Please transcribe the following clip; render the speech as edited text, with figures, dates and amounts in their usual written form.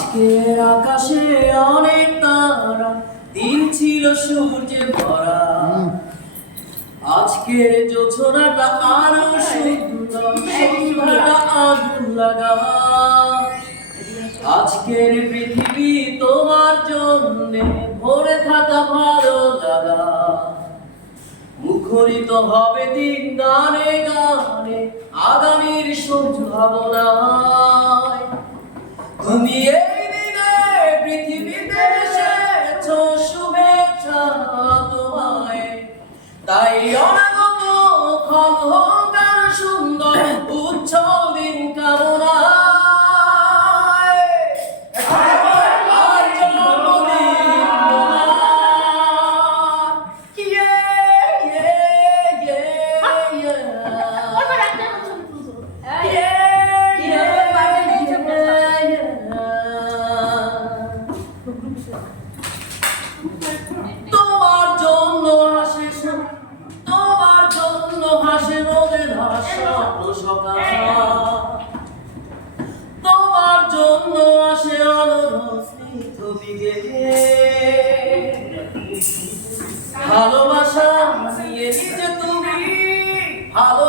আজকের আকাশে অনেক তারা, দিন ছিল সূর্যে ভরা। আজকের জোছনাটা আরো সুন্দর, সন্ধ্যাটা আগুন লাগা। আজকের পৃথিবী তোমার জন্যে ভরে থাকা ভালো লাগা। মুখরিত হবে দিন গানে গানে, আগামীর সম্ভাবনায়। তুমি এই দিনে পৃথিবীতে এসেছো, শুভেচ্ছা তোমায়। তাই অনাগত ক্ষণ হোক আর সুন্দর, উজ্জ্বল দিন কামনায়। আর জন্মদিন তোমার। Yeah, yeah, yeah, yeah. তোমার জন্য হাসে, তোমার জন্য হাসে রোদে ভাসা সকাল। তোমার জন্য আসে অনর স্নিগ্ধ বিকেল। ভালো